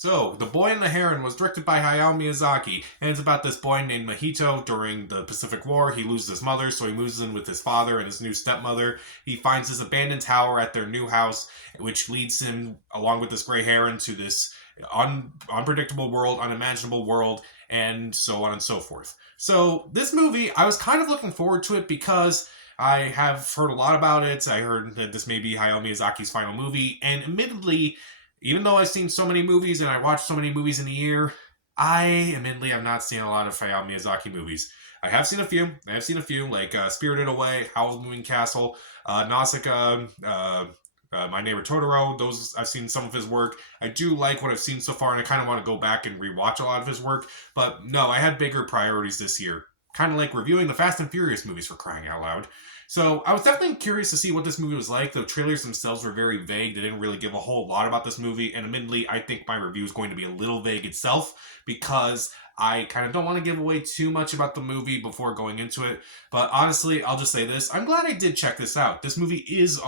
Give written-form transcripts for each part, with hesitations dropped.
So, The Boy and the Heron was directed by Hayao Miyazaki, and it's about this boy named Mahito during the Pacific War. He loses his mother, so he moves in with his father and his new stepmother. He finds this abandoned tower at their new house, which leads him, along with this gray heron, to this unpredictable world, unimaginable world, and so on and so forth. So, this movie, I was kind of looking forward to it because I have heard a lot about it. I heard that this may be Hayao Miyazaki's final movie, and admittedly, even though I've seen so many movies and I watch so many movies in a year, I admittedly have not seen a lot of Hayao Miyazaki movies. I have seen a few. I have seen a few, like Spirited Away, Howl's Moving Castle, Nausicaa, My Neighbor Totoro. Those I've seen some of his work. I do like what I've seen so far, and I kind of want to go back and rewatch a lot of his work. But no, I had bigger priorities this year. Kind of like reviewing the Fast and Furious movies, for crying out loud. So I was definitely curious to see what this movie was like. The trailers themselves were very vague. They didn't really give a whole lot about this movie. And admittedly, I think my review is going to be a little vague itself because I kind of don't want to give away too much about the movie before going into it. But honestly, I'll just say this. I'm glad I did check this out. This movie is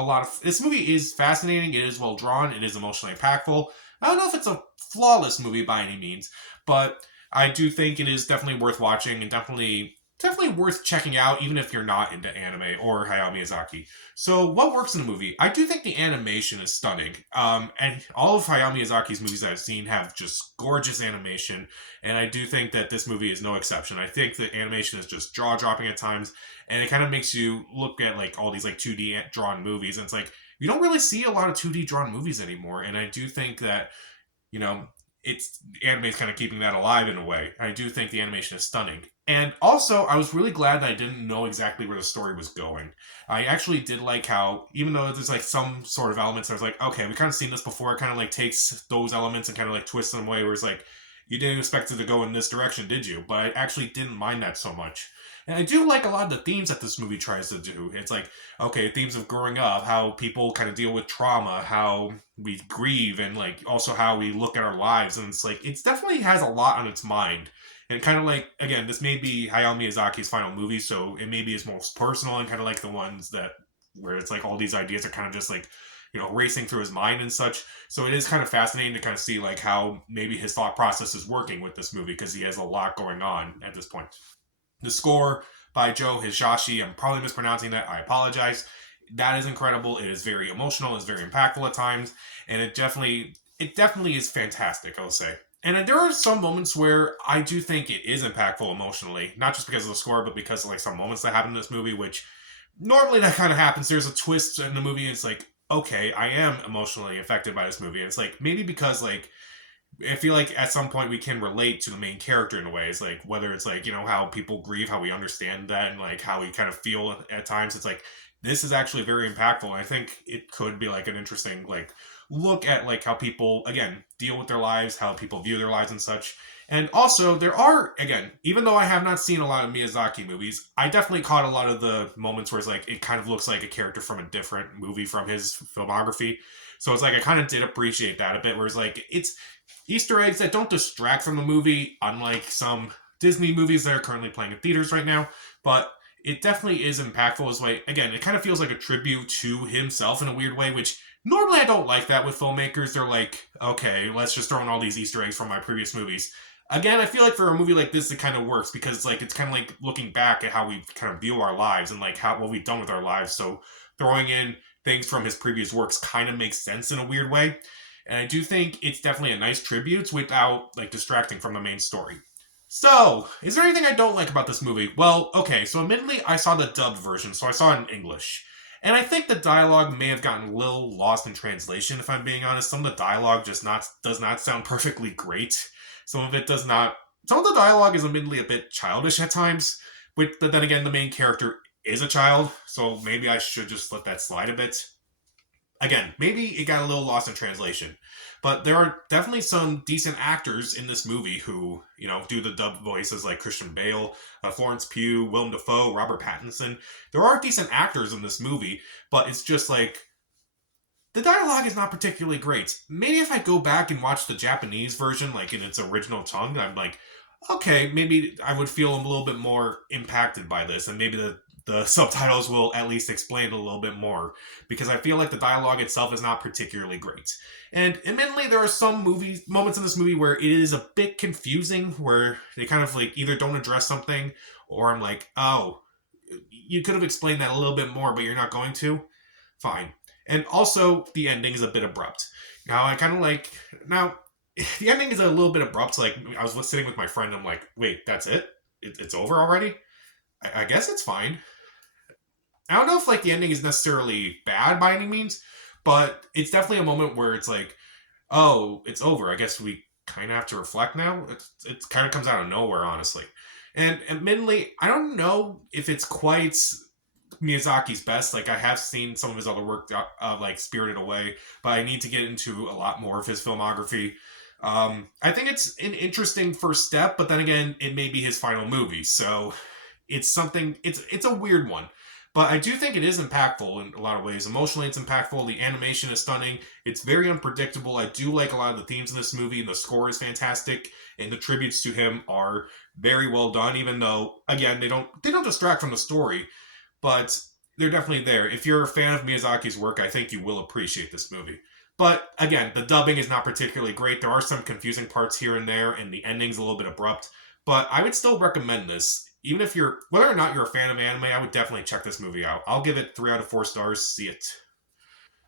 this movie is fascinating. It is well drawn. It is emotionally impactful. I don't know if it's a flawless movie by any means, but I do think it is definitely worth watching and definitely worth checking out, even if you're not into anime or Hayao Miyazaki. So, what works in the movie? I do think the animation is stunning. And all of Hayao Miyazaki's movies I've seen have just gorgeous animation, and I do think that this movie is no exception. I think the animation is just jaw-dropping at times, and it kind of makes you look at like all these like 2D drawn movies, and it's like, you don't really see a lot of 2D drawn movies anymore, and I do think that, you know, anime is kind of keeping that alive in a way. I do think the animation is stunning. And also, I was really glad that I didn't know exactly where the story was going. I actually did like how, even though there's like some sort of elements, I was like, okay, we kind of seen this before. It kind of like takes those elements and kind of like twists them away where it's like, you didn't expect it to go in this direction, did you? But I actually didn't mind that so much. And I do like a lot of the themes that this movie tries to do. It's like, okay, themes of growing up, how people kind of deal with trauma, how we grieve, and like also how we look at our lives. And it's like, it definitely has a lot on its mind. And kind of like, again, this may be Hayao Miyazaki's final movie, so it may be his most personal and kind of like the ones that, where it's like all these ideas are kind of just like, racing through his mind and such. So it is kind of fascinating to kind of see like how maybe his thought process is working with this movie because he has a lot going on at this point. The score by Joe Hisaishi, I'm probably mispronouncing that, I apologize. That is incredible. It is very emotional, it's very impactful at times, and it definitely is fantastic, I'll say. And there are some moments where I do think it is impactful emotionally, not just because of the score, but because of like some moments that happen in this movie, which normally that kind of happens. There's a twist in the movie, and it's like, okay, I am emotionally affected by this movie. And it's like, maybe because like I feel like at some point we can relate to the main character in a way. It's like whether it's like, how people grieve, how we understand that, and like how we kind of feel at times. It's like this is actually very impactful. And I think it could be like an interesting like look at like how people again deal with their lives, how people view their lives and such. And also there are, again, even though I have not seen a lot of Miyazaki movies, I definitely caught a lot of the moments where it's like it kind of looks like a character from a different movie from his filmography. So it's like I kind of did appreciate that a bit, where it's like it's Easter eggs that don't distract from the movie, unlike some Disney movies that are currently playing in theaters right now. But it definitely is impactful as way. Again, it kind of feels like a tribute to himself in a weird way, which normally I don't like that with filmmakers. They're like, okay, let's just throw in all these Easter eggs from my previous movies. Again, I feel like for a movie like this, it kind of works because it's kind of like looking back at how we kind of view our lives and like what we've done with our lives. So throwing in things from his previous works kind of makes sense in a weird way. And I do think it's definitely a nice tribute without like distracting from the main story. So, is there anything I don't like about this movie? Well, okay, so admittedly I saw the dubbed version, so I saw it in English. And I think the dialogue may have gotten a little lost in translation, if I'm being honest. Some of the dialogue just does not sound perfectly great. Some of it does not. Some of the dialogue is admittedly a bit childish at times. But then again, the main character is a child, so maybe I should just let that slide a bit. Again, maybe it got a little lost in translation. But there are definitely some decent actors in this movie who, do the dub voices like Christian Bale, Florence Pugh, Willem Dafoe, Robert Pattinson. There are decent actors in this movie, but it's just like, the dialogue is not particularly great. Maybe if I go back and watch the Japanese version, like in its original tongue, I'm like, okay, maybe I would feel a little bit more impacted by this, and maybe the the subtitles will at least explain it a little bit more, because I feel like the dialogue itself is not particularly great. And admittedly, there are some moments in this movie where it is a bit confusing, where they kind of like either don't address something, or I'm like, oh, you could have explained that a little bit more, but you're not going to. Fine. And also, the ending is a bit abrupt. Now, I kind of like now. The ending is a little bit abrupt. Like I was sitting with my friend, I'm like, wait, that's it? It's over already? I guess it's fine. I don't know if like the ending is necessarily bad by any means, but it's definitely a moment where it's like, oh, it's over. I guess we kind of have to reflect now. It kind of comes out of nowhere, honestly. And admittedly, I don't know if it's quite Miyazaki's best. Like I have seen some of his other work, like Spirited Away, but I need to get into a lot more of his filmography. I think it's an interesting first step, but then again, it may be his final movie, so it's something. It's a weird one, but I do think it is impactful in a lot of ways. Emotionally, it's impactful. The animation is stunning. It's very unpredictable. I do like a lot of the themes in this movie, and the score is fantastic. And the tributes to him are very well done. Even though, again, they don't distract from the story, but they're definitely there. If you're a fan of Miyazaki's work, I think you will appreciate this movie. But again, the dubbing is not particularly great. There are some confusing parts here and there, and the ending's a little bit abrupt. But I would still recommend this. Even if you're, whether or not you're a fan of anime, I would definitely check this movie out. I'll give it 3 out of 4 stars. See it.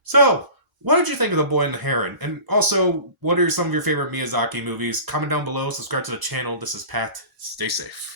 So, what did you think of The Boy and the Heron? And also, what are some of your favorite Miyazaki movies? Comment down below, subscribe to the channel. This is Pat. Stay safe.